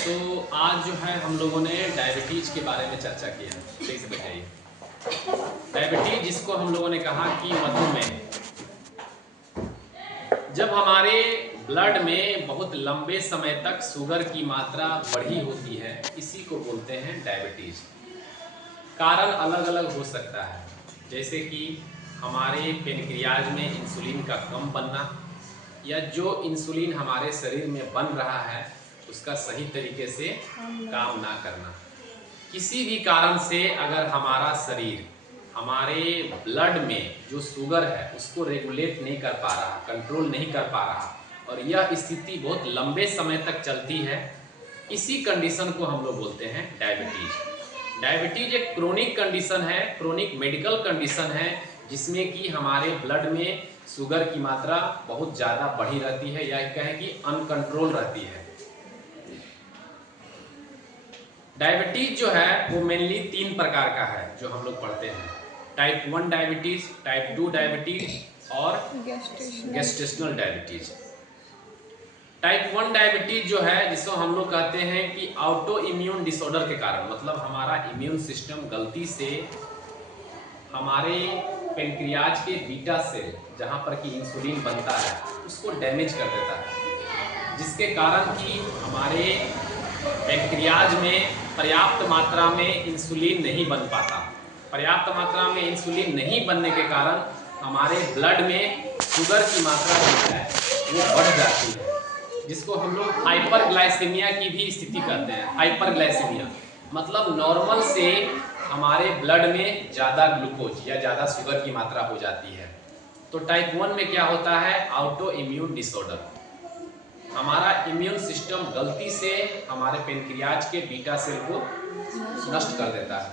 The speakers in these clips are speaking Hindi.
तो आज जो है हम लोगों ने डायबिटीज़ के बारे में चर्चा किया। सही से बताइए, डायबिटीज़ जिसको हम लोगों ने कहा कि मधुमेह, जब हमारे ब्लड में बहुत लंबे समय तक शुगर की मात्रा बढ़ी होती है, इसी को बोलते हैं डायबिटीज़। कारण अलग अलग हो सकता है, जैसे कि हमारे पेनक्रियाज में इंसुलिन का कम बनना, या जो इंसुलिन हमारे शरीर में बन रहा है उसका सही तरीके से काम ना करना। किसी भी कारण से अगर हमारा शरीर हमारे ब्लड में जो शुगर है उसको रेगुलेट नहीं कर पा रहा, कंट्रोल नहीं कर पा रहा, और यह स्थिति बहुत लंबे समय तक चलती है, इसी कंडीशन को हम लोग बोलते हैं डायबिटीज। डायबिटीज एक क्रोनिक कंडीशन है, क्रोनिक मेडिकल कंडीशन है, जिसमें कि हमारे ब्लड में शुगर की मात्रा बहुत ज़्यादा बढ़ी रहती है, या कहें कि अनकंट्रोल रहती है। डायबिटीज जो है वो मेनली 3 प्रकार का है जो हम लोग पढ़ते हैं। टाइप 1 डायबिटीज, टाइप 2 डायबिटीज और गेस्टेशनल डायबिटीज। टाइप 1 डायबिटीज जो है, जिसको हम लोग कहते हैं कि ऑटो इम्यून डिसऑर्डर के कारण, मतलब हमारा इम्यून सिस्टम गलती से हमारे पेनक्रियाज के बीटा सेल जहाँ पर कि इंसुलिन बनता है उसको डैमेज कर देता है, जिसके कारण कि हमारे पेनक्रियाज में पर्याप्त मात्रा में इंसुलिन नहीं बन पाता। पर्याप्त मात्रा में इंसुलिन नहीं बनने के कारण हमारे ब्लड में शुगर की मात्रा जो है वो बढ़ जाती है, जिसको हम लोग हाइपरग्लाइसेमिया की भी स्थिति कहते हैं। हाइपरग्लाइसेमिया मतलब नॉर्मल से हमारे ब्लड में ज़्यादा ग्लूकोज या ज़्यादा शुगर की मात्रा हो जाती है। तो टाइप 1 में क्या होता है? Auto immune disorder. हमारा इम्यून सिस्टम गलती से हमारे पेनक्रियाज के बीटा सेल को नष्ट कर देता है,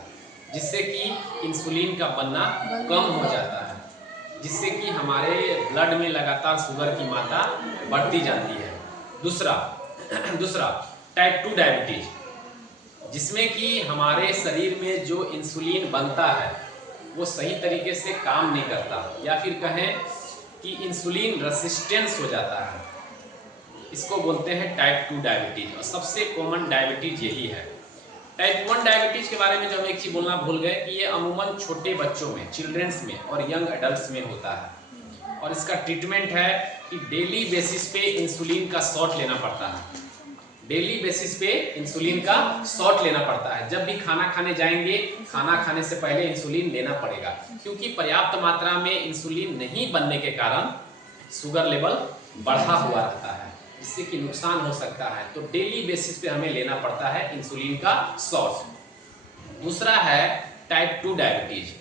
जिससे कि इंसुलिन का बनना कम हो जाता है, जिससे कि हमारे ब्लड में लगातार शुगर की मात्रा बढ़ती जाती है। दूसरा टाइप 2 डायबिटीज, जिसमें कि हमारे शरीर में जो इंसुलिन बनता है वो सही तरीके से काम नहीं करता, या फिर कहें कि इंसुलिन रेसिस्टेंस हो जाता है। इसको बोलते हैं टाइप 2 डायबिटीज, और सबसे कॉमन डायबिटीज यही है। टाइप 1 डायबिटीज के बारे में जो हम एक चीज़ बोलना भूल गए कि ये अमूमन छोटे बच्चों में, चिल्ड्रंस में और यंग एडल्ट्स में होता है, और इसका ट्रीटमेंट है कि डेली बेसिस पे इंसुलिन का शॉट लेना पड़ता है। डेली बेसिस पे इंसुलिन का शॉट लेना पड़ता है। जब भी खाना खाने जाएंगे, खाना खाने से पहले इंसुलिन लेना पड़ेगा, क्योंकि पर्याप्त मात्रा में इंसुलिन नहीं बनने के कारण शुगर लेवल बढ़ा हुआ रहता है, जिससे कि नुकसान हो सकता है। तो डेली बेसिस पे हमें लेना पड़ता है इंसुलिन का शॉट। दूसरा है टाइप 2 डायबिटीज,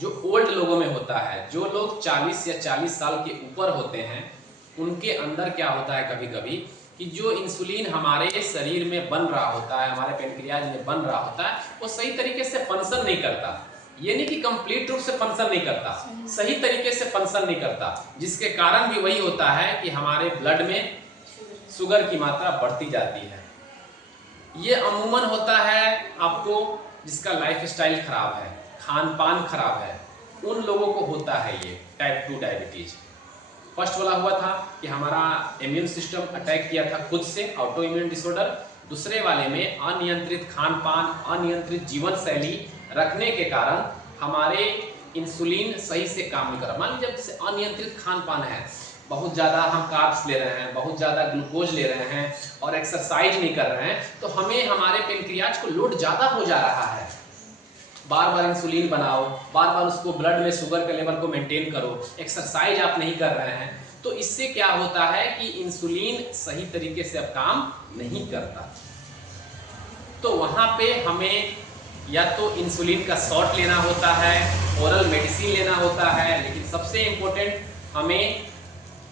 जो ओल्ड लोगों में होता है। जो लोग 40 या 40 साल के ऊपर होते हैं, उनके अंदर क्या होता है कभी कभी कि जो इंसुलिन हमारे शरीर में बन रहा होता है, हमारे पेनक्रियाज में बन रहा होता है, वो सही तरीके से फंक्शन नहीं करता। ये नहीं कि कंप्लीट रूप से फंक्शन नहीं करता, सही तरीके से फंक्शन नहीं करता, जिसके कारण भी वही होता है कि हमारे ब्लड में शुगर की मात्रा बढ़ती जाती है। ये अमूमन होता है आपको जिसका लाइफस्टाइल खराब है, खान पान खराब है, उन लोगों को होता है ये टाइप 2 डायबिटीज। फर्स्ट वाला हुआ था कि हमारा इम्यून सिस्टम अटैक किया था खुद से, ऑटो इम्यून डिसऑर्डर। दूसरे वाले में अनियंत्रित खान पान, अनियंत्रित जीवन शैली रखने के कारण हमारे इंसुलिन सही से काम नहीं कर रहा। मान लीजिए जब अनियंत्रित खान पान है, बहुत ज़्यादा हम कार्ब्स ले रहे हैं, बहुत ज़्यादा ग्लूकोज ले रहे हैं और एक्सरसाइज नहीं कर रहे हैं, तो हमें हमारे पेनक्रियाज को लोड ज़्यादा हो जा रहा है। बार बार इंसुलिन बनाओ, बार बार उसको ब्लड में शुगर के लेवल को मेंटेन करो, एक्सरसाइज आप नहीं कर रहे हैं, तो इससे क्या होता है कि इंसुलिन सही तरीके से अब काम नहीं करता। तो वहाँ पे हमें या तो इंसुलिन का शॉट लेना होता है, ओरल मेडिसिन लेना होता है, लेकिन सबसे इम्पोर्टेंट हमें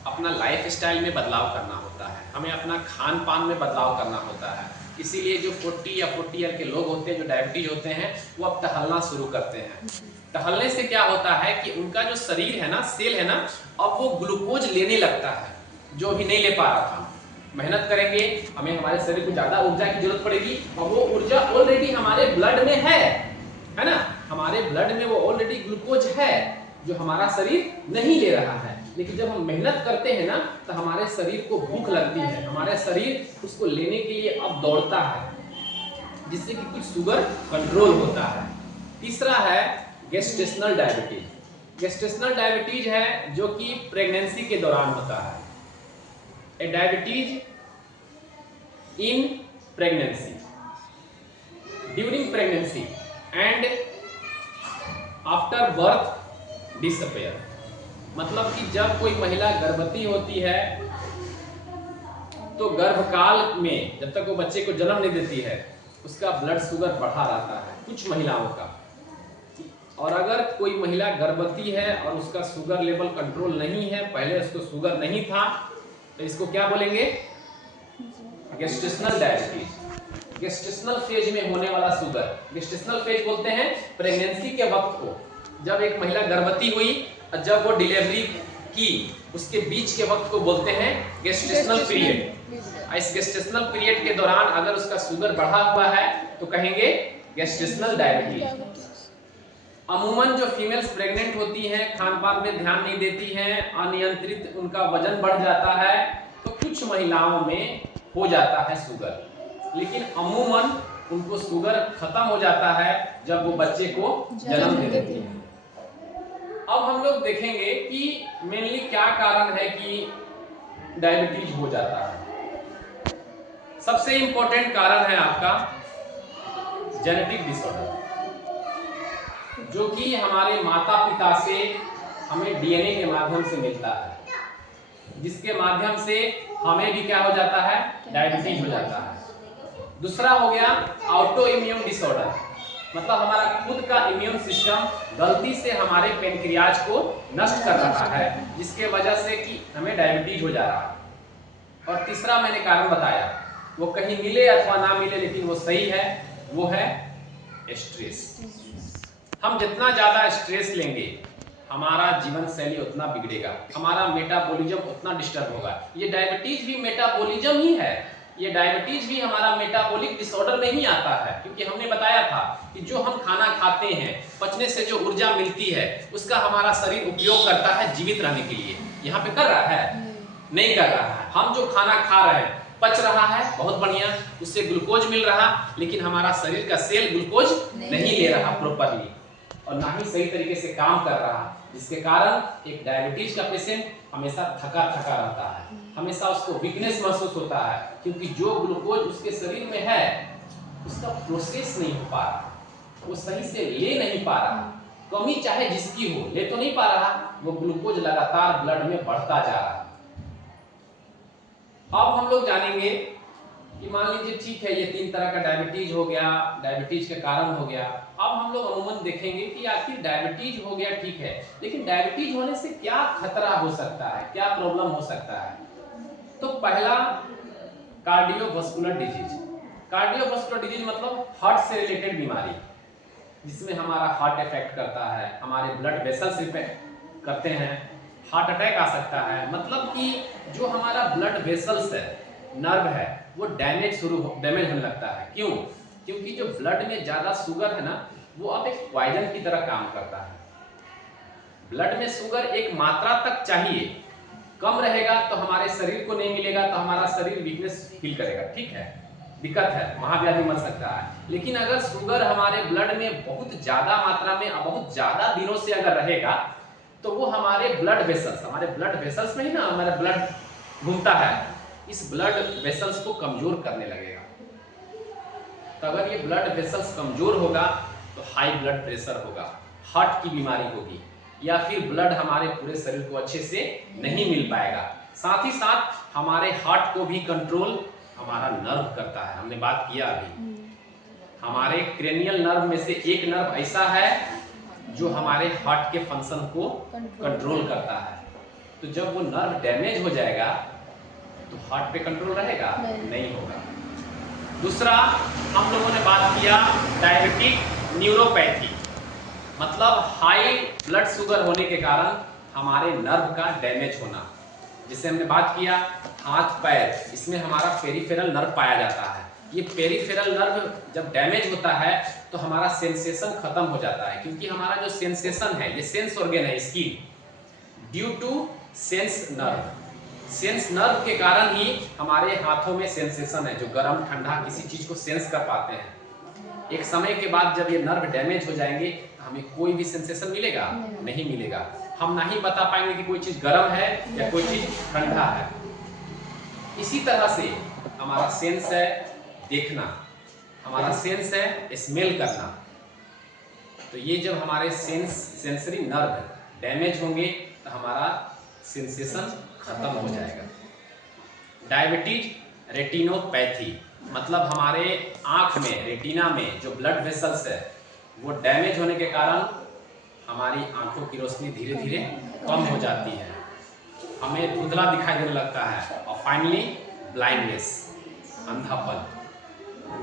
अपना लाइफस्टाइल में बदलाव करना होता है, हमें अपना खान पान में बदलाव करना होता है। इसीलिए जो 40 या 40 ईयर के लोग होते हैं, जो डायबिटीज होते हैं, वो अब टहलना शुरू करते हैं। टहलने से क्या होता है कि उनका जो शरीर है ना, सेल है ना, अब वो ग्लूकोज लेने लगता है, जो अभी नहीं ले पा रहा था। मेहनत करेंगे, हमें हमारे शरीर को ज़्यादा ऊर्जा की जरूरत पड़ेगी, और वो ऊर्जा ऑलरेडी हमारे ब्लड में है ना, हमारे ब्लड में वो ऑलरेडी ग्लूकोज है जो हमारा शरीर नहीं ले रहा है। लेकिन जब हम मेहनत करते हैं ना तो हमारे शरीर को भूख लगती है, हमारा शरीर उसको लेने के लिए अब दौड़ता है, जिससे कि कुछ शुगर कंट्रोल होता है। तीसरा है गेस्टेशनल डायबिटीज। गेस्टेशनल डायबिटीज है जो कि प्रेगनेंसी के दौरान होता है। A diabetes in pregnancy, during pregnancy and after birth disappear. मतलब कि जब कोई महिला गर्भवती होती है तो गर्भकाल में जब तक वो बच्चे को जन्म नहीं देती है उसका ब्लड शुगर बढ़ा रहता है कुछ महिलाओं का। और अगर कोई महिला गर्भवती है और उसका शुगर लेवल कंट्रोल नहीं है, पहले उसको शुगर नहीं था, तो इसको क्या बोलेंगे? Gestational diabetes. गेस्टेशनल फेज में होने वाला शुगर, गेस्टेशनल फेज बोलते हैं प्रेगनेंसी के वक्त को, जब एक महिला गर्भवती हुई और जब वो डिलीवरी की उसके बीच के वक्त को बोलते हैं गेस्टेशनल पीरियड। इस गेस्टेशनल पीरियड के दौरान अगर उसका शुगर बढ़ा हुआ है तो कहेंगे गेस्टेशनल डायबिटीज। अमूमन जो फीमेल्स प्रेग्नेंट होती हैं, खान पान में ध्यान नहीं देती हैं, अनियंत्रित उनका वजन बढ़ जाता है, तो कुछ महिलाओं में हो जाता है शुगर, लेकिन अमूमन उनको शुगर खत्म हो जाता है जब वो बच्चे को जन्म दे देती है। अब हम लोग देखेंगे कि मेनली क्या कारण है कि डायबिटीज हो जाता है। सबसे इंपॉर्टेंट कारण है आपका जेनेटिक डिसऑर्डर, जो कि हमारे माता पिता से हमें डीएनए के माध्यम से मिलता है, जिसके माध्यम से हमें भी क्या हो जाता है? डायबिटीज हो जाता है। दूसरा हो गया ऑटो इम्यून डिसऑर्डर, मतलब हमारा खुद का इम्यून सिस्टम गलती से हमारे पेनक्रियाज को नष्ट कर रहा है, जिसके वजह से कि हमें डायबिटीज हो जा रहा है। और तीसरा मैंने कारण बताया, वो कहीं मिले अथवा ना मिले लेकिन वो सही है, वो है स्ट्रेस। हम जितना ज्यादा स्ट्रेस लेंगे हमारा जीवन शैली उतना बिगड़ेगा, हमारा मेटाबॉलिज्म उतना डिस्टर्ब होगा। ये डायबिटीज भी मेटाबॉलिज्म ही है, ये डायबिटीज भी हमारा मेटाबॉलिक डिसऑर्डर में ही आता है, क्योंकि हमने बताया था कि जो हम खाना खाते हैं, पचने से जो ऊर्जा मिलती है उसका हमारा शरीर उपयोग करता है जीवित रहने के लिए। यहाँ पे कर रहा है? नहीं कर रहा है। हम जो खाना खा रहे हैं पच रहा है, बहुत बढ़िया, उससे ग्लूकोज मिल रहा, लेकिन हमारा शरीर का सेल ग्लूकोज नहीं ले रहा प्रॉपरली और ना ही सही तरीके से काम कर रहा, जिसके कारण एक डायबिटीज का पेशेंट हमेशा थका थका रहता है, हमेशा उसको वीकनेस महसूस होता है, क्योंकि जो ग्लूकोज उसके शरीर में है उसका प्रोसेस नहीं हो पा रहा, वो सही से ले नहीं पा रहा, कमी चाहे जिसकी हो ले तो नहीं पा रहा, वो ग्लूकोज लगातार ब्लड में बढ़ता जा रहा। अब हम लोग जानेंगे कि मान लीजिए ठीक है ये 3 तरह का डायबिटीज हो गया, डायबिटीज के कारण हो गया। अब हम लोग अमूमन देखेंगे कि आखिर डायबिटीज हो गया ठीक है, लेकिन डायबिटीज होने से क्या खतरा हो सकता है, क्या प्रॉब्लम हो सकता है? तो पहला कार्डियोवास्कुलर डिजीज। कार्डियोवास्कुलर डिजीज मतलब हार्ट से रिलेटेड बीमारी, जिसमें हमारा हार्ट इफेक्ट करता है, हमारे ब्लड वेसल्स इफेक्ट करते हैं, हार्ट अटैक आ सकता है। मतलब कि जो हमारा ब्लड वेसल्स है, नर्व है, वो डैमेज होने लगता है। क्यों? क्योंकि जो ब्लड में ज्यादा शुगर है ना, वो अब एक पॉइजन की तरह काम करता है। ब्लड में शुगर एक मात्रा तक चाहिए, कम रहेगा तो हमारे शरीर को नहीं मिलेगा, तो हमारा शरीर वीकनेस फील करेगा, ठीक है, दिक्कत है, महाव्याधि मर सकता है। लेकिन अगर शुगर हमारे ब्लड में बहुत ज्यादा मात्रा में और बहुत ज्यादा दिनों से अगर रहेगा, तो वो हमारे ब्लड वेसल्स में ही ना हमारा ब्लड घूमता है, इस ब्लड वेसल्स को कमजोर करने लगेगा। तो अगर ये ब्लड वेसल्स कमजोर होगा तो हाई ब्लड प्रेशर होगा, हार्ट की बीमारी होगी, या फिर ब्लड हमारे पूरे शरीर को अच्छे से नहीं मिल पाएगा। साथ ही साथ हमारे हार्ट को भी कंट्रोल हमारा नर्व करता है, हमने बात किया अभी। हमारे क्रेनियल नर्व में से एक नर्व ऐसा है जो हमारे हार्ट के फंक्शन को कंट्रोल करता है। तो जब वो नर्व डैमेज हो जाएगा तो हार्ट पे कंट्रोल रहेगा? नहीं होगा। दूसरा हम लोगों ने बात किया डायबिटिक न्यूरोपैथी, मतलब हाई ब्लड शुगर होने के कारण हमारे नर्व का डैमेज होना, जिसे हमने बात किया हाथ पैर, इसमें हमारा पेरिफेरल नर्व पाया जाता है। ये पेरिफेरल नर्व जब डैमेज होता है तो हमारा सेंसेशन खत्म हो जाता है, क्योंकि हमारा जो सेंसेशन है, ये सेंस ऑर्गन है skin, due to sense nerve. Sense nerve के कारण ही हमारे हाथों में सेंसेशन है, जो गर्म ठंडा किसी चीज को सेंस कर पाते हैं। एक समय के बाद जब ये नर्व डैमेज हो जाएंगे तो हमें कोई भी सेंसेशन मिलेगा नहीं मिलेगा। हम नहीं बता पाएंगे कि कोई चीज गर्म है या कोई चीज ठंडा है। इसी तरह से हमारा सेंस है देखना, हमारा सेंस है स्मेल करना। तो ये जब हमारे सेंसरी नर्व डैमेज होंगे तो हमारा सेंसेशन खत्म हो जाएगा। डायबिटीज रेटिनोपैथी मतलब हमारे आंख में रेटिना में जो ब्लड वेसल्स है वो डैमेज होने के कारण हमारी आंखों की रोशनी धीरे धीरे कम हो जाती है, हमें धुंधला दिखाई देने लगता है और फाइनली ब्लाइंडनेस, अंधापन,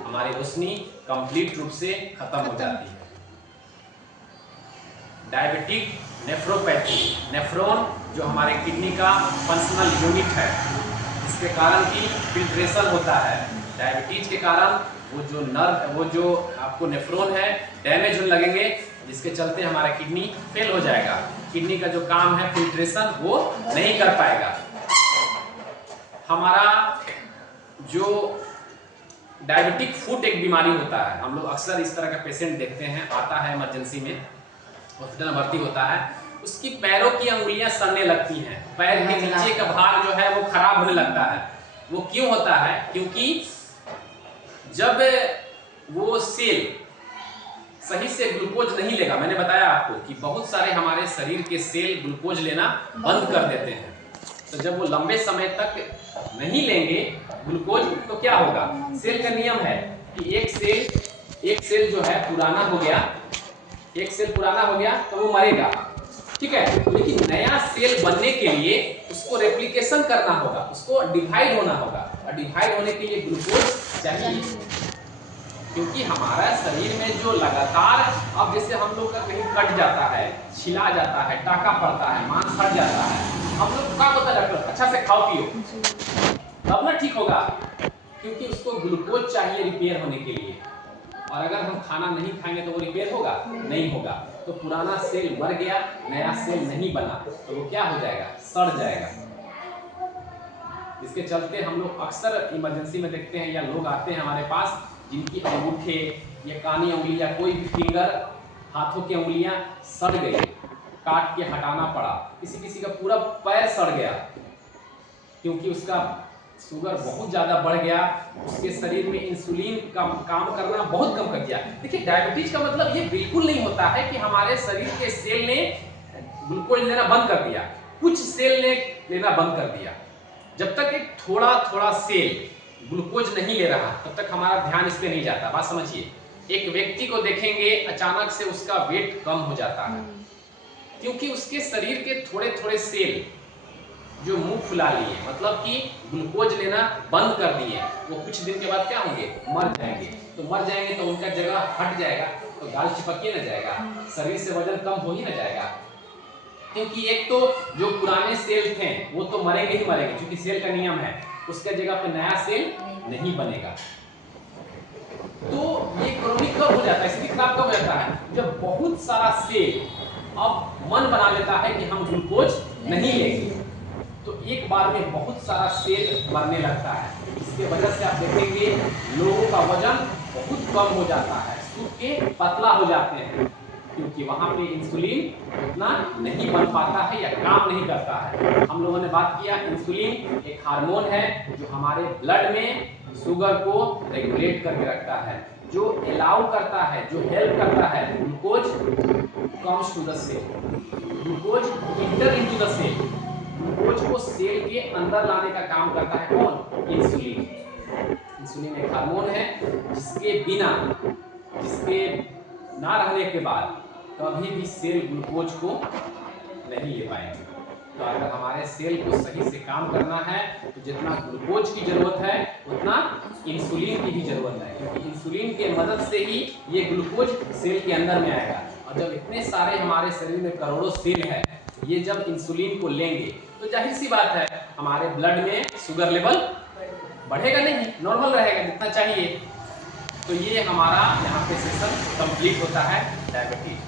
हमारी रोशनी कंप्लीट रूप से खत्म हो जाती है। डायबिटिक नेफ्रोपैथी, नेफ्रॉन जो हमारे किडनी का फंक्शनल यूनिट है, इसके कारण की फिल्ट्रेशन होता है। डायबिटीज के कारण वो जो आपको नेफ्रॉन है डैमेज होने लगेंगे, जिसके चलते हमारा किडनी फेल हो जाएगा। किडनी का जो काम है फिल्ट्रेशन वो नहीं कर पाएगा। हमारा जो डायबिटिक फुट एक बीमारी होता है, हम लोग अक्सर इस तरह का पेशेंट देखते हैं, आता है इमरजेंसी में, हॉस्पिटल में भर्ती होता है, उसकी पैरों की अंगुलियां सड़ने लगती हैं, पैर के नीचे का भाग जो है वो खराब होने लगता है। वो क्यों होता है? क्योंकि जब वो सेल सही से ग्लूकोज नहीं लेगा, मैंने बताया आपको कि बहुत सारे हमारे शरीर के सेल ग्लूकोज लेना बंद कर देते हैं, तो जब वो लंबे समय तक नहीं लेंगे ग्लूकोज तो क्या होगा? सेल का नियम है कि एक सेल जो है पुराना हो गया, एक सेल पुराना हो गया तो वो मरेगा, ठीक है। लेकिन नया सेल बनने के लिए उसको रेप्लिकेशन करना होगा, उसको डिवाइड होना होगा, और डिवाइड होने के लिए ग्लूकोज चाहिए। क्योंकि हमारा शरीर में जो लगातार, अब जैसे हम लोग का कहीं कट जाता है, छिला जाता है, टाका पड़ता है, मांस फट जाता है, हम लोग क्या होता है डॉक्टर, अच्छा से खाओ पियो तब ना ठीक होगा, क्योंकि उसको ग्लूकोज चाहिए रिपेयर होने के लिए। और अगर हम खाना नहीं खाएंगे तो वो रिपेयर होगा? नहीं होगा। तो पुराना सेल मर गया, नया सेल नहीं बना, तो वो क्या हो जाएगा? सड़ जाएगा। इसके चलते हम लोग अक्सर इमरजेंसी में देखते हैं, या लोग आते हैं हमारे पास जिनकी अंगूठे या कानी उंगली या कोई भी फिंगर, हाथों की उंगलियां सड़ गई, काट के हटाना पड़ा, किसी का पूरा पैर सड़ गया, क्योंकि उसका शुगर बहुत ज़्यादा बढ़ गया, उसके शरीर में इंसुलिन का काम करना बहुत कम कर दिया। देखिए, डायबिटीज का मतलब ये बिल्कुल नहीं होता है कि हमारे शरीर के सेल ने ग्लूकोज लेना बंद कर दिया, कुछ सेल ने लेना बंद कर दिया। जब तक एक थोड़ा थोड़ा सेल ग्लूकोज नहीं ले रहा तब तक हमारा ध्यान इस पे नहीं जाता। बात समझिए, एक व्यक्ति को देखेंगे अचानक से उसका वेट कम हो जाता है, क्योंकि उसके शरीर के थोड़े थोड़े सेल जो मुंह फुला लिए, मतलब कि ग्लूकोज लेना बंद कर दिए, वो कुछ दिन के बाद क्या होंगे? मर जाएंगे। तो मर जाएंगे तो उनका जगह हट जाएगा, तो गाल चिपकिए ना जाएगा, शरीर से वजन कम हो ही ना जाएगा। क्योंकि एक तो जो पुराने सेल थे वो तो मरेंगे ही मरेंगे, क्योंकि सेल का नियम है, उसके जगह पे नया सेल नहीं बनेगा। तो ये क्रोनिक कब हो जाता है, स्थिति खराब कब हो जाता है? जब बहुत सारा सेल अब मन बना लेता है कि हम ग्लूकोज नहीं लेंगे, तो एक बार में बहुत सारा सेल मरने लगता है। इसके वजह से आप देखेंगे लोगों का वजन बहुत कम हो जाता है, सूख के पतला हो जाते हैं, क्योंकि वहां पे इंसुलिन उतना नहीं बन पाता है या काम नहीं करता है। हम लोगों ने बात किया, इंसुलिन एक हार्मोन है जो हमारे ब्लड में शुगर को रेगुलेट करके रखता है, जो अलाउ करता है, जो हेल्प करता है glucose comes to the cell, glucose enter into the cell, glucose को सेल के अंदर लाने का काम करता है कौन? इंसुलिन। इंसुलिन एक हार्मोन है जिसके ना रहने के बाद कभी भी सेल ग्लूकोज को नहीं ले पाएंगे। तो अगर हमारे सेल को सही से काम करना है तो जितना ग्लूकोज की जरूरत है उतना इंसुलिन की भी जरूरत है, क्योंकि इंसुलिन के मदद से ही ये ग्लूकोज सेल के अंदर में आएगा। और जब इतने सारे हमारे शरीर में करोड़ों सेल है, ये जब इंसुलिन को लेंगे तो जाहिर सी बात है हमारे ब्लड में शुगर लेवल बढ़ेगा नहीं, नॉर्मल रहेगा जितना चाहिए। तो ये हमारा यहाँ पे सेशन कंप्लीट होता है डायबिटीज।